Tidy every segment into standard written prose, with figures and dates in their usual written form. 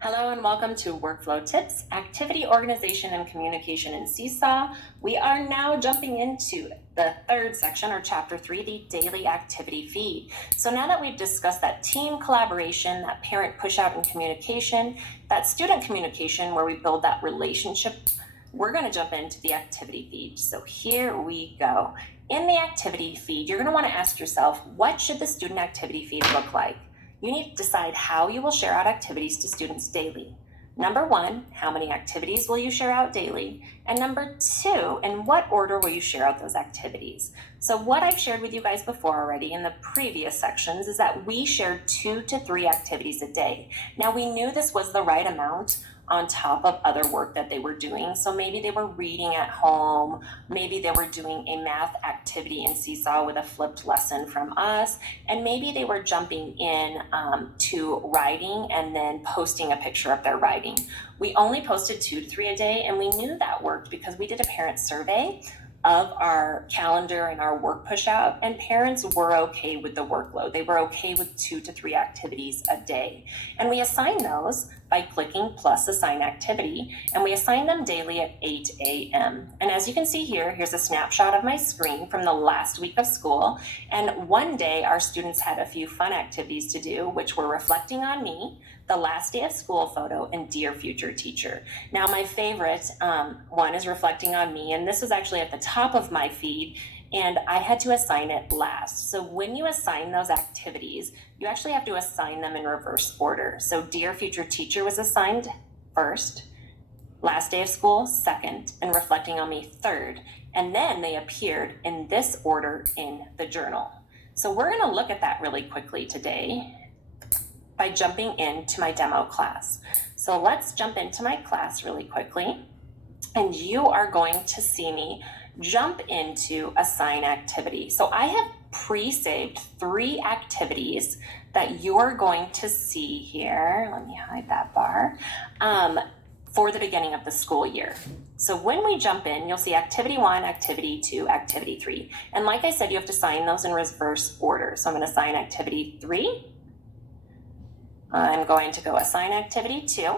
Hello and welcome to Workflow Tips, Activity Organization and Communication in Seesaw. We are now jumping into the third section, or chapter 3, the daily activity feed. So now that we've discussed that team collaboration, that parent push out and communication, that student communication where we build that relationship, we're going to jump into the activity feed. So here we go. In the activity feed, you're going to want to ask yourself, what should the student activity feed look like? You need to decide how you will share out activities to students daily. Number 1, how many activities will you share out daily? And number 2, in what order will you share out those activities? So what I've shared with you guys before already in the previous sections is that we shared 2 to 3 activities a day. Now we knew this was the right amount on top of other work that they were doing. So maybe they were reading at home, maybe they were doing a math activity in Seesaw with a flipped lesson from us, and maybe they were jumping in to writing and then posting a picture of their writing. We only posted 2 to 3 a day, and we knew that worked because we did a parent survey of our calendar and our work push out, and parents were okay with the workload. They were okay with 2 to 3 activities a day. And we assign those by clicking plus assign activity, and we assign them daily at 8 a.m. And as you can see here, here's a snapshot of my screen from the last week of school. And one day our students had a few fun activities to do, which were reflecting on me, the last day of school photo, and dear future teacher. Now my favorite one is reflecting on me, and this was actually at the top of my feed, and I had to assign it last. So when you assign those activities, you actually have to assign them in reverse order. So dear future teacher was assigned first, last day of school second, and reflecting on me third. And then they appeared in this order in the journal. So we're going to look at that really quickly today by jumping into my demo class. So let's jump into my class really quickly, and you are going to see me jump into assign activity. So I have pre-saved 3 activities that you're going to see here. Let me hide that bar. For the beginning of the school year. So when we jump in, you'll see activity 1, activity 2, activity 3. And like I said, you have to assign those in reverse order. So I'm going to assign activity 3. I'm going to go assign activity 2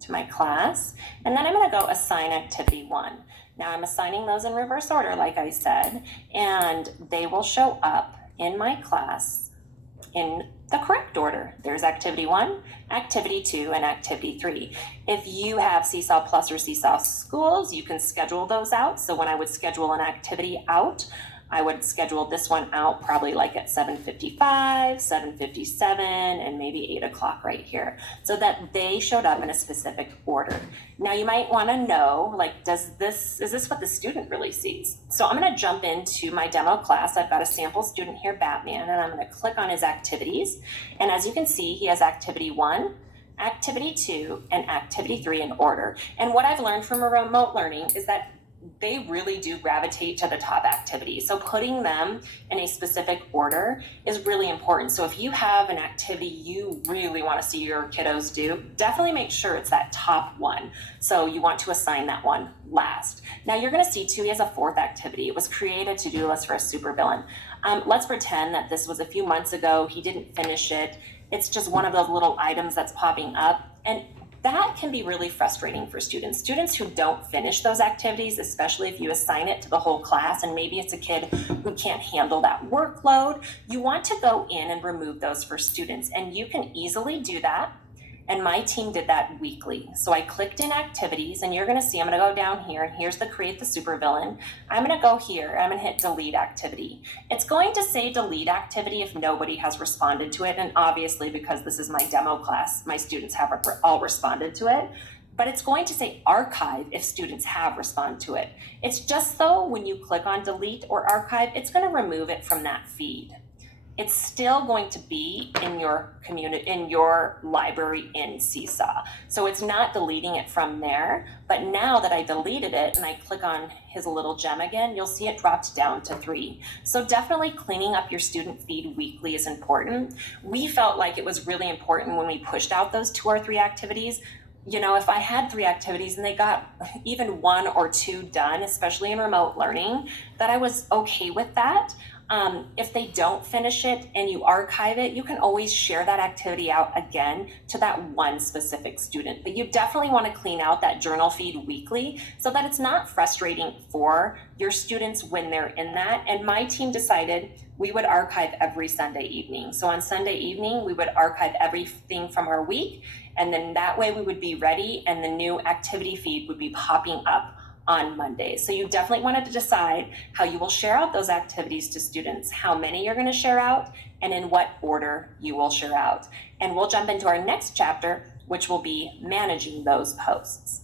to my class, and then I'm going to go assign activity 1. Now I'm assigning those in reverse order, like I said, and they will show up in my class in the correct order. There's activity 1, activity 2, and activity 3. If you have Seesaw Plus or Seesaw Schools, you can schedule those out. So when I would schedule an activity out, I would schedule this one out probably like at 7:55, 7:57, and maybe 8 o'clock right here, so that they showed up in a specific order. Now you might want to know, like, is this what the student really sees? So I'm going to jump into my demo class. I've got a sample student here, Batman, and I'm going to click on his activities. And as you can see, he has activity 1, activity 2, and activity 3 in order. And what I've learned from remote learning is that they really do gravitate to the top activities. So putting them in a specific order is really important. So if you have an activity you really want to see your kiddos do, definitely make sure it's that top one. So you want to assign that one last. Now you're going to see too, he has a 4th activity. It was create a to-do list for a supervillain. Let's pretend that this was a few months ago. He didn't finish it. It's just one of those little items that's popping up. And that can be really frustrating for students. Students who don't finish those activities, especially if you assign it to the whole class, and maybe it's a kid who can't handle that workload, you want to go in and remove those for students. And you can easily do that. And my team did that weekly. So I clicked in activities, and you're going to see, I'm going to go down here, and here's the create the supervillain. I'm going to go here, I'm going to hit delete activity. It's going to say delete activity if nobody has responded to it. And obviously, because this is my demo class, my students have all responded to it. But it's going to say archive if students have responded to it. It's just though when you click on delete or archive, it's going to remove it from that feed. It's still going to be in your community, in your library in Seesaw. So it's not deleting it from there, but now that I deleted it and I click on his little gem again, you'll see it dropped down to 3. So definitely cleaning up your student feed weekly is important. We felt like it was really important when we pushed out those 2 or 3 activities. You know, if I had 3 activities and they got even 1 or 2 done, especially in remote learning, that I was okay with that. If they don't finish it and you archive it, you can always share that activity out again to that one specific student. But you definitely want to clean out that journal feed weekly so that it's not frustrating for your students when they're in that. And my team decided we would archive every Sunday evening. So on Sunday evening, we would archive everything from our week, and then that way we would be ready and the new activity feed would be popping up on Monday. So you definitely wanted to decide how you will share out those activities to students, how many you're going to share out, and in what order you will share out. And we'll jump into our next chapter, which will be managing those posts.